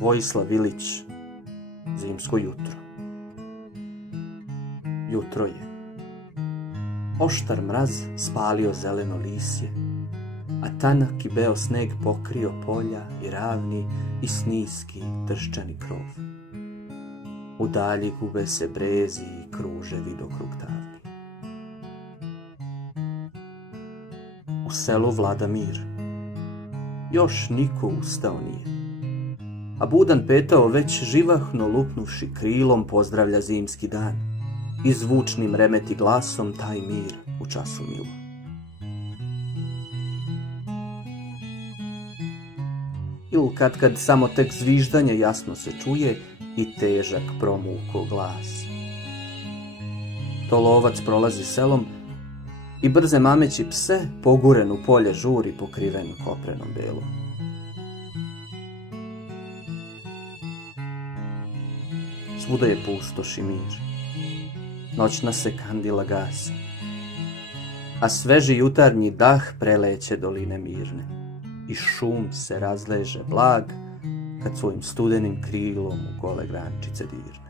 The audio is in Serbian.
Vojislav Ilić, Zimsko jutro. Jutro je. Oštar mraz spalio zeleno lisje, a tanak i beo sneg pokrio polja i ravni i sniski trščani krov. U dalji gube se brezi i kruže vidokrug tamni. U selu vlada mir. Još niko ustao nije, a budan petao već živahno lupnuši krilom pozdravlja zimski dan i zvučnim remeti glasom taj mir u času milu. Ili kad samo tek zviždanje jasno se čuje i težak promuko glas. To lovac prolazi selom i brze mameći pse poguren u polje žuri pokriven koprenom belom. Svuda je pustoš i mir. Noćna se kandila gasi, a sveži jutarnji dah preleće doline mirne i šum se razleže blag kad svojim studenim krilom u gole grančice dirne.